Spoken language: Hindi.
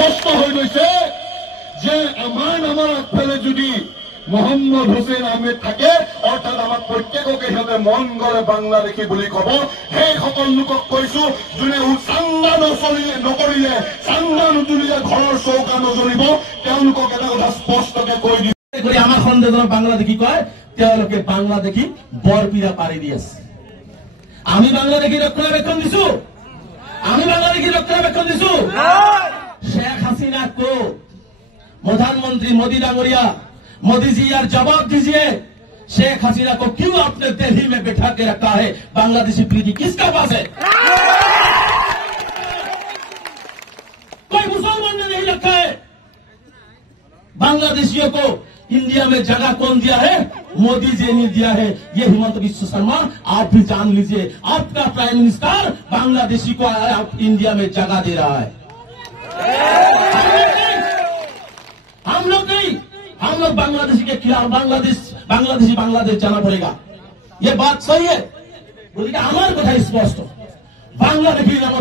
স্পষ্ট হয়ে গেছে যে আমার নামৰ আগফালে যদি মোহাম্মদ হুছেইন আহমেদ থাকে অৰ্থাৎ আমাক প্ৰত্যেককে সিহঁতে মন গ'লে বাংলাদেশী বুলি ক'ব। সেই সকল লোকক কৈছো যোনে চান্দা নকৰিলে চান্দা নুতুলিলে ঘৰৰ চৌকা নজ্বলিব তেওঁলোকক এটা কথা স্পষ্টকে কৈ দিছে। আমার সন্দেহ বাংলাদেশী কয় তেওঁলোকে বাংলাদেশী বৰপীৰা পাৰি দি আছে। আমি বাংলাদেশী ৰক্ষণাবেক্ষণ দিছো, আমি বাংলাদেশী রক্ষণাবেক্ষণ দিছো। शेख हसीना को प्रधानमंत्री मोदी डांगरिया, मोदी जी यार जवाब दीजिए, शेख हसीना को क्यों आपने दिल्ली में बैठा के रखा है? बांग्लादेशी प्रीति किसका पास है? कोई मुसलमान ने नहीं रखा है। बांग्लादेशियों को इंडिया में जगह कौन दिया है? मोदी जी ने दिया है। ये हिमंत बिश्व शर्मा आप भी जान लीजिए, आपका प्राइम मिनिस्टर बांग्लादेशी को इंडिया में जगह दे रहा है। हम लोग नहीं, हम लोग बांग्लादेशी के खिलाफ बांग्लादेशी बांग्लादेश जाना पड़ेगा। ये बात सही है। बोलिए हमारे कथा स्पष्ट, बांग्लादेशी नाम